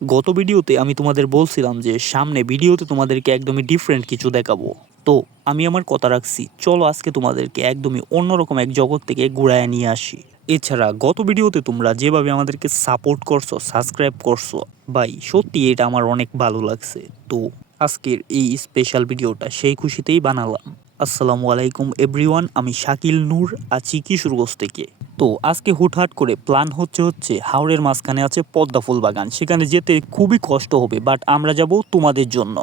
গত ভিডিওতে আমি তোমাদের বলছিলাম যে সামনে ভিডিওতে তোমাদেরকে একদমই ডিফারেন্ট কিছু দেখাবো। তো আমি আমার কথা রাখছি, চলো আজকে তোমাদেরকে একদমই অন্যরকম এক জগৎ থেকে ঘুরায় নিয়ে আসি। এছাড়া গত ভিডিওতে তোমরা যেভাবে আমাদেরকে সাপোর্ট করছ সাবস্ক্রাইব করছ, ভাই, সত্যি এটা আমার অনেক ভালো লাগছে। তো আজকের এই স্পেশাল ভিডিওটা সেই খুশিতেই বানালাম। আসসালামু আলাইকুম এভরিওয়ান আমি শাকিল নূর, আছি কিশোরগঞ্জ থেকে। তো আজকে হুটহাট করে প্ল্যান হচ্ছে হচ্ছে হাওড়ের মাঝখানে আছে পদ্মা ফুল বাগান। সেখানে যেতে খুবই কষ্ট হবে বাট আমরা যাব তোমাদের জন্য।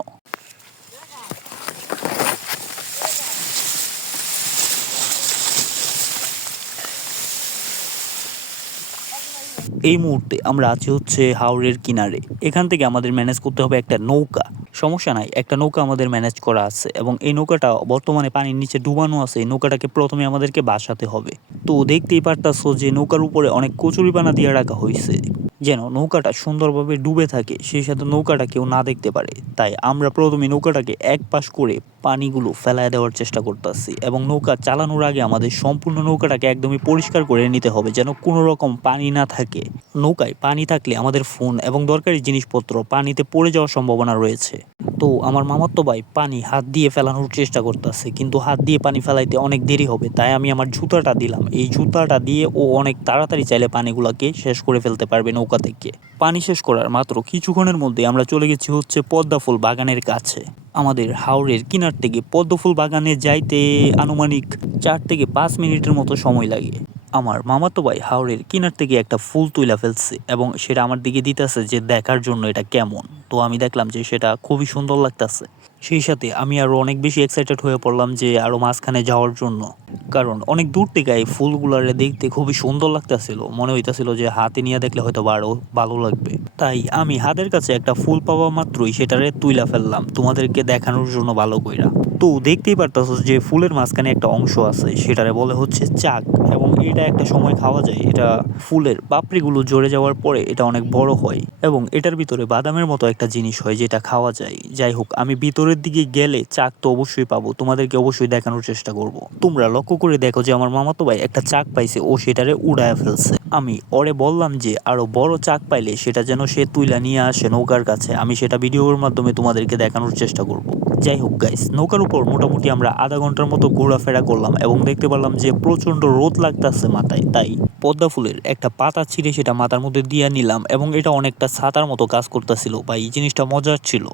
এই মুহূর্তে আমরা আছি হচ্ছে হাওড়ের কিনারে। এখান থেকে আমাদের ম্যানেজ করতে হবে একটা নৌকা। সমস্যা নাই, একটা নৌকা আমাদের ম্যানেজ করা আছে এবং এই নৌকাটা বর্তমানে পানির নিচে ডুবানো আছে, এই নৌকাটাকে প্রথমে আমাদেরকে বাসাতে হবে। তো দেখতেই পারতাছো যে নৌকার উপরে অনেক কচুরিপানা দিয়ে রাখা হয়েছে যেন নৌকাটা সুন্দরভাবে ডুবে থাকে, সেই সাথে নৌকাটা কেউ না দেখতে পারে। তাই আমরা প্রথমে নৌকাটাকে এক পাশ করে পানিগুলো ফেলায় দেওয়ার চেষ্টা করতেছি এবং নৌকা চালানোর আগে আমাদের সম্পূর্ণ নৌকাটাকে একদমই পরিষ্কার করে নিতে হবে যেন কোনো রকম পানি না থাকে। নৌকায় পানি থাকলে আমাদের ফোন এবং দরকারি জিনিসপত্র পানিতে পড়ে যাওয়ার সম্ভাবনা রয়েছে। তো আমার মামাতো ভাই পানি হাত দিয়ে ফেলানোর চেষ্টা করতেছে, কিন্তু হাত দিয়ে পানি ফেলাইতে অনেক দেরি হবে, তাই আমি আমার জুতাটা দিলাম। এই জুতাটা দিয়ে ও অনেক তাড়াতাড়ি চাইলে পানিগুলোকে শেষ করে ফেলতে পারবে নৌকা থেকে। পানি শেষ করার মাত্র কিছুক্ষণের মধ্যে আমরা চলে গেছি হচ্ছে পদ্মা ফুল বাগানের কাছে। আমাদের হাওড়ের কিনার থেকে পদ্মফুল বাগানে যাইতে আনুমানিক চার থেকে পাঁচ মিনিটের মতো সময় লাগে। আমার মামাতো ভাই হাওড়ের কিনার থেকে একটা ফুল তুইলা ফেলছে এবং সেটা আমার দিকে দিতেছে যে দেখার জন্য এটা কেমন। তো আমি দেখলাম যে সেটা খুবই সুন্দর লাগতেছে। সেই সাথে আমি আরও অনেক বেশি এক্সাইটেড হয়ে পড়লাম যে আরও মাঝখানে যাওয়ার জন্য। কারণ অনেক দূর থেকে এই ফুলগুলারে দেখতে খুবই সুন্দর লাগতেছিল। মনে হইতাছিল যে হাতে নিয়ে দেখলে হয়তো আরও ভালো লাগবে। তাই আমি হাতের কাছে একটা ফুল পাওয়া মাত্রই সেটারে তুইলা ফেললাম। তোমাদেরকে দেখানোর জন্য ভালো কইরা। তো দেখতেই পারতাছো যে ফুলের মাঝখানে একটা অংশ আছে, সেটারে বলে হচ্ছে চাক। এবং এটা একটা সময় খাওয়া যায়, এটা ফুলের পাপড়িগুলো জড়ে যাওয়ার পরে এটা অনেক বড় হয়। এবং এটার ভিতরে বাদামের মতো একটা জিনিস হয় যেটা খাওয়া যায়। যাই হোক, আমি ভিতরের দিকে গেলে চাক তো অবশ্যই পাবো, তোমাদেরকে অবশ্যই দেখানোর চেষ্টা করব। তোমরা লক্ষ্য করে দেখো যে আমার মামাতো ভাই একটা চাক পাইছে, ও সেটারে উড়ায় ফেলছে। আমি ওরে বললাম যে, আরও বড় চাক পাইলে সেটা যেন সে তুইলা নিয়ে আসে নৌকার কাছে, আমি সেটা ভিডিওর মাধ্যমে তোমাদেরকে দেখানোর চেষ্টা করব। যাই হোক গাইস নৌকার উপর মোটামুটি আমরা আধা ঘণ্টার মতো ঘোরাফেরা করলাম এবং দেখতে পারলাম যে প্রচণ্ড রোদ লাগতেছে মাথায়। তাই পদ্মা ফুলের একটা পাতা ছিঁড়ে সেটা মাথার মধ্যে দিয়ে নিলাম এবং এটা অনেকটা ছাতার মতো কাজ করতেছিল বা এই জিনিসটা মজার ছিল।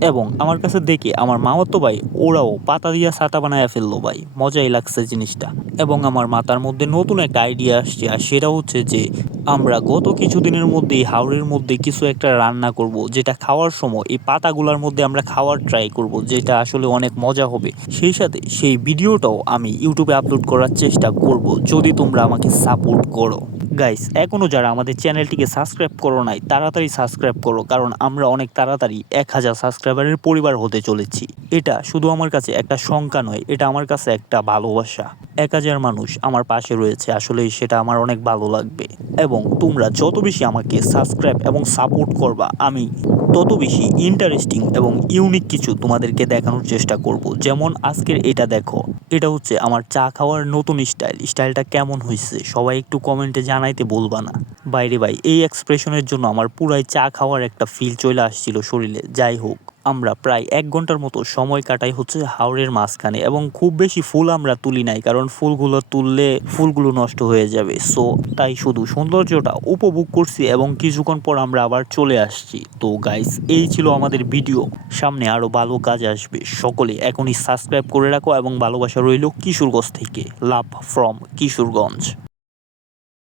এবং আমার কাছে দেখে আমার মামাতো ভাই ওরাও পাতা দিয়া ছাতা বানায় ফেলল ভাই। মজাই লাগছে জিনিসটা। এবং আমার মাথার মধ্যে নতুন একটা আইডিয়া আসছে, আর সেটা হচ্ছে যে আমরা গত কিছুদিনের মধ্যেই হাওড়ের মধ্যে কিছু একটা রান্না করব, যেটা খাওয়ার সময় এই পাতাগুলোর মধ্যে আমরা খাওয়ার ট্রাই করব, যেটা আসলে অনেক মজা হবে। সেই সাথে সেই ভিডিওটাও আমি ইউটিউবে আপলোড করার চেষ্টা করব, যদি তোমরা আমাকে সাপোর্ট করো। গাইস এখনও যারা আমাদের চ্যানেলটিকে সাবস্ক্রাইব করো নাই, তাড়াতাড়ি সাবস্ক্রাইব করো, কারণ আমরা অনেক তাড়াতাড়ি এক হাজার সাবস্ক্রাইবারের পরিবার হতে চলেছি। এটা শুধু আমার কাছে একটা সংখ্যা নয়, এটা আমার কাছে একটা ভালোবাসা। এক হাজার মানুষ আমার পাশে রয়েছে আসলে সেটা আমার অনেক ভালো লাগবে। এবং তোমরা যত বেশি আমাকে সাবস্ক্রাইব এবং সাপোর্ট করবা, আমি তত বেশি ইন্টারেস্টিং এবং ইউনিক কিছু তোমাদেরকে দেখানোর চেষ্টা করব। যেমন আজকের এটা দেখো, এটা হচ্ছে আমার চা খাওয়ার নতুন স্টাইল স্টাইলটা কেমন হয়েছে সবাই একটু কমেন্টে জানাইতে বলবা না। বাইরে ভাই, এই এক্সপ্রেশনের জন্য আমার পুরাই চা খাওয়ার একটা ফিল চলে আসছিল শরীরে। যাই হোক, আমরা প্রায় এক ঘণ্টার মতো সময় কাটাই হচ্ছে হাওড়ের মাঝখানে এবং খুব বেশি ফুল আমরা তুলি নাই কারণ ফুলগুলো তুললে ফুলগুলো নষ্ট হয়ে যাবে। সো তাই শুধু সৌন্দর্যটা উপভোগ করছি এবং কিছুক্ষণ পর আমরা আবার চলে আসছি। তো গাইস এই ছিল আমাদের ভিডিও সামনে আরও ভালো কাজ আসবে। সকলে এখনই সাবস্ক্রাইব করে রাখো এবং ভালোবাসা রইল কিশোরগঞ্জ থেকে। Love from Kishoreganj.